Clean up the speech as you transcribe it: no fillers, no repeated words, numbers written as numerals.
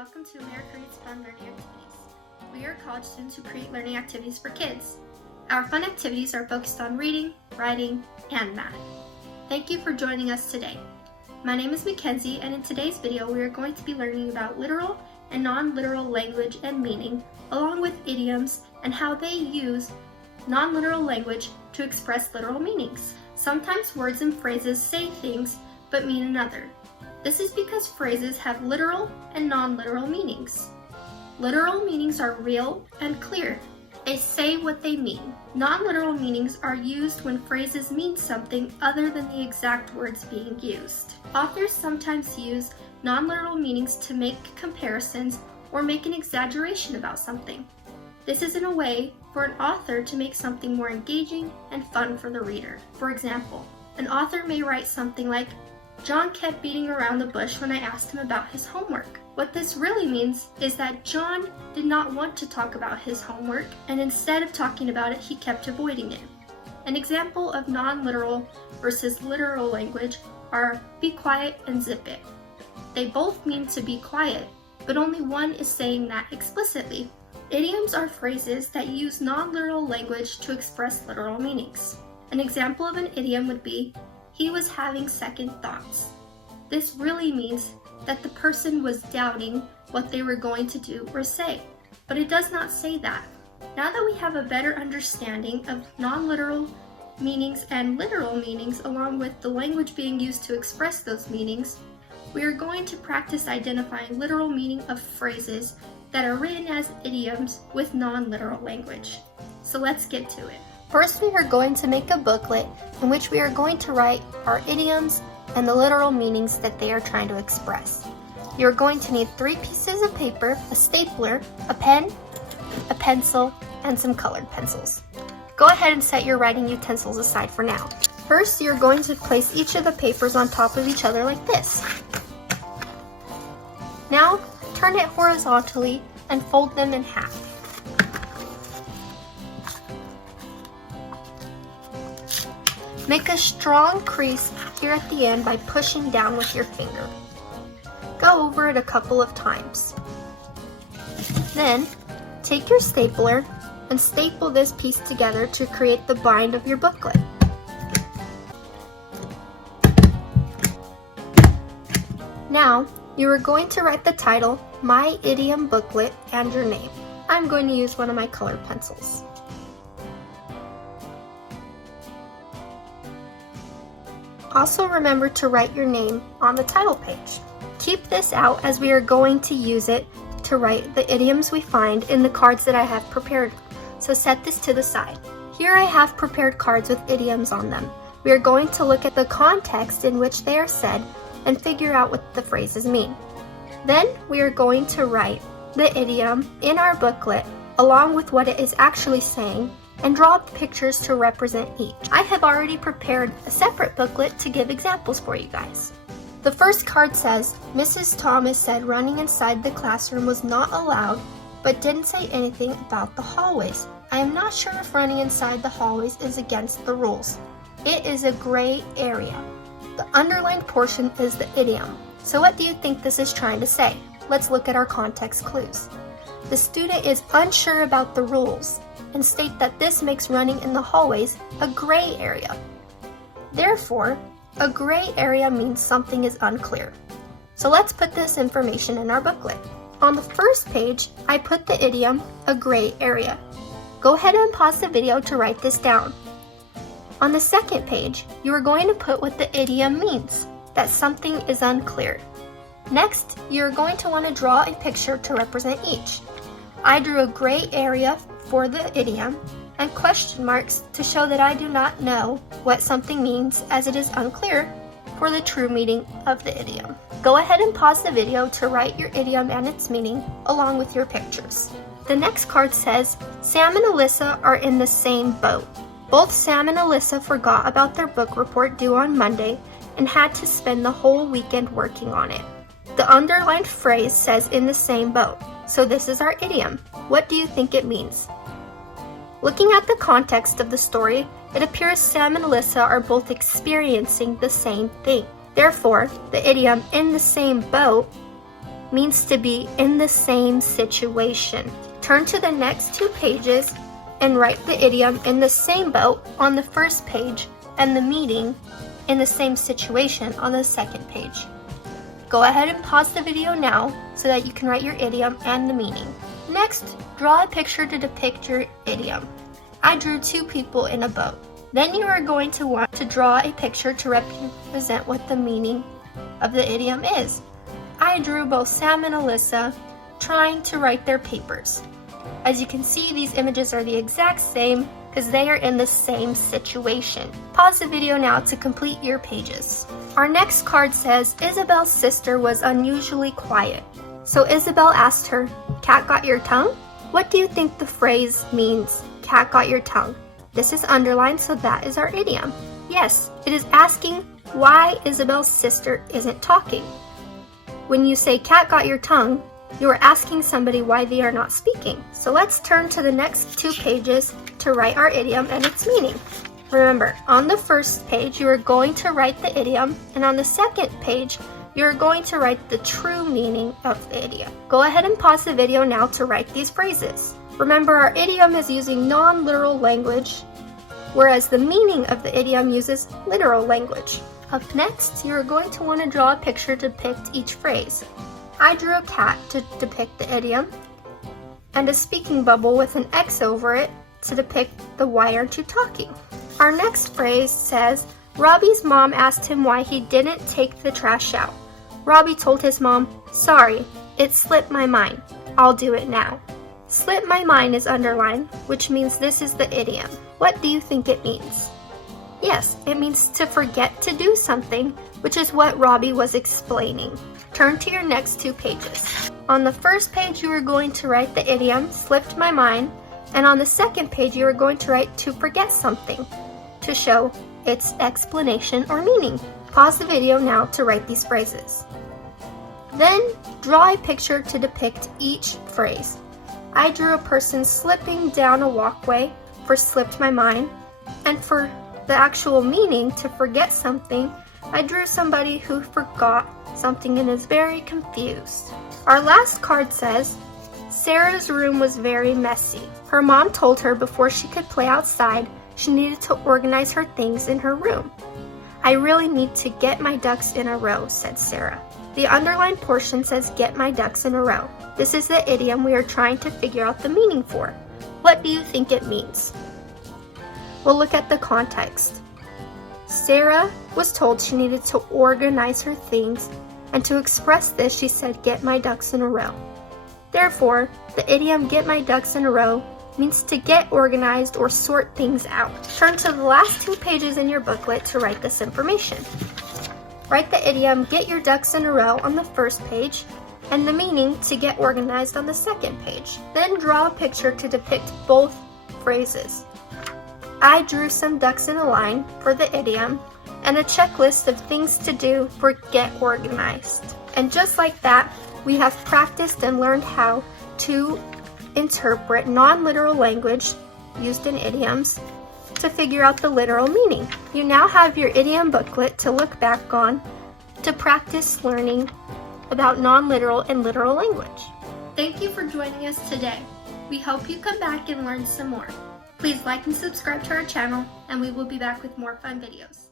welcome to America Reads Fun Learning Activities. We are college students who create learning activities for kids. Our fun activities are focused on reading, writing, and math. Thank you for joining us today. My name is Mackenzie, and in today's video we are going to be learning about literal and non-literal language and meaning, along with idioms and how they use non-literal language to express literal meanings. Sometimes words and phrases say things but mean another. This is because phrases have literal and non-literal meanings. Literal meanings are real and clear. They say what they mean. Non-literal meanings are used when phrases mean something other than the exact words being used. Authors sometimes use non-literal meanings to make comparisons or make an exaggeration about something. This is in a way for an author to make something more engaging and fun for the reader. For example, an author may write something like, "John kept beating around the bush when I asked him about his homework." What this really means is that John did not want to talk about his homework, and instead of talking about it, he kept avoiding it. An example of non-literal versus literal language are "be quiet" and "zip it." They both mean to be quiet, but only one is saying that explicitly. Idioms are phrases that use non-literal language to express literal meanings. An example of an idiom would be, "He was having second thoughts." This really means that the person was doubting what they were going to do or say, but it does not say that. Now that we have a better understanding of non-literal meanings and literal meanings, along with the language being used to express those meanings, we are going to practice identifying literal meaning of phrases that are written as idioms with non-literal language. So let's get to it. First, we are going to make a booklet in which we are going to write our idioms and the literal meanings that they are trying to express. You're going to need 3 pieces of paper, a stapler, a pen, a pencil, and some colored pencils. Go ahead and set your writing utensils aside for now. First, you're going to place each of the papers on top of each other like this. Now, turn it horizontally and fold them in half. Make a strong crease here at the end by pushing down with your finger. Go over it a couple of times. Then, take your stapler and staple this piece together to create the bind of your booklet. Now, you are going to write the title, "My Idiom Booklet," and your name. I'm going to use one of my colored pencils. Also remember to write your name on the title page. Keep this out as we are going to use it to write the idioms we find in the cards that I have prepared. So set this to the side. Here I have prepared cards with idioms on them. We are going to look at the context in which they are said and figure out what the phrases mean. Then we are going to write the idiom in our booklet along with what it is actually saying and draw pictures to represent each. I have already prepared a separate booklet to give examples for you guys. The first card says, "Mrs. Thomas said running inside the classroom was not allowed, but didn't say anything about the hallways. I am not sure if running inside the hallways is against the rules. It is a gray area." The underlined portion is the idiom. So what do you think this is trying to say? Let's look at our context clues. The student is unsure about the rules and state that this makes running in the hallways a gray area. Therefore, a gray area means something is unclear. So let's put this information in our booklet. On the first page, I put the idiom, "a gray area." Go ahead and pause the video to write this down. On the second page, you are going to put what the idiom means, that something is unclear. Next, you're going to want to draw a picture to represent each. I drew a gray area for the idiom and question marks to show that I do not know what something means, as it is unclear for the true meaning of the idiom. Go ahead and pause the video to write your idiom and its meaning along with your pictures. The next card says, "Sam and Alyssa are in the same boat. Both Sam and Alyssa forgot about their book report due on Monday and had to spend the whole weekend working on it." The underlined phrase says "in the same boat," so this is our idiom. What do you think it means? Looking at the context of the story, it appears Sam and Alyssa are both experiencing the same thing. Therefore, the idiom "in the same boat" means to be in the same situation. Turn to the next 2 pages and write the idiom in the same boat on the first page and the meaning in the same situation on the second page. Go ahead and pause the video now so that you can write your idiom and the meaning. Next, draw a picture to depict your idiom. I drew 2 people in a boat. Then you are going to want to draw a picture to represent what the meaning of the idiom is. I drew both Sam and Alyssa trying to write their papers. As you can see, these images are the exact same because they are in the same situation. Pause the video now to complete your pages. Our next card says, Isabel's sister was unusually quiet. So Isabel asked her, "Cat got your tongue?" What do you think the phrase means, cat got your tongue? This is underlined, so that is our idiom. Yes, it is asking why Isabel's sister isn't talking. When you say cat got your tongue, you are asking somebody why they are not speaking. So let's turn to the next 2 pages to write our idiom and its meaning. Remember, on the first page, you are going to write the idiom, and on the second page, you are going to write the true meaning of the idiom. Go ahead and pause the video now to write these phrases. Remember, our idiom is using non-literal language, whereas the meaning of the idiom uses literal language. Up next, you are going to want to draw a picture to depict each phrase. I drew a cat to depict the idiom, and a speaking bubble with an X over it to depict the why aren't you talking. Our next phrase says, Robbie's mom asked him why he didn't take the trash out. Robbie told his mom, "Sorry, it slipped my mind. I'll do it now." Slip my mind is underlined, which means this is the idiom. What do you think it means? Yes, it means to forget to do something, which is what Robbie was explaining. Turn to your next 2 pages. On the first page, you are going to write the idiom, slipped my mind, and on the second page, you are going to write to forget something, to show its explanation or meaning. Pause the video now to write these phrases. Then, draw a picture to depict each phrase. I drew a person slipping down a walkway for slipped my mind, and for the actual meaning, to forget something, I drew somebody who forgot something and is very confused. Our last card says, Sarah's room was very messy. Her mom told her before she could play outside, she needed to organize her things in her room. I really need to get my ducks in a row, said Sarah. The underlined portion says get my ducks in a row. This is the idiom we are trying to figure out the meaning for. What do you think it means? We'll look at the context. Sarah was told she needed to organize her things, and to express this, she said, get my ducks in a row. Therefore, the idiom get my ducks in a row means to get organized or sort things out. Turn to the last 2 pages in your booklet to write this information. Write the idiom get your ducks in a row on the first page, and the meaning to get organized on the second page. Then draw a picture to depict both phrases. I drew some ducks in a line for the idiom, and a checklist of things to do for get organized. And just like that, we have practiced and learned how to interpret non-literal language used in idioms to figure out the literal meaning. You now have your idiom booklet to look back on to practice learning about non-literal and literal language. Thank you for joining us today. We hope you come back and learn some more. Please like and subscribe to our channel, and we will be back with more fun videos.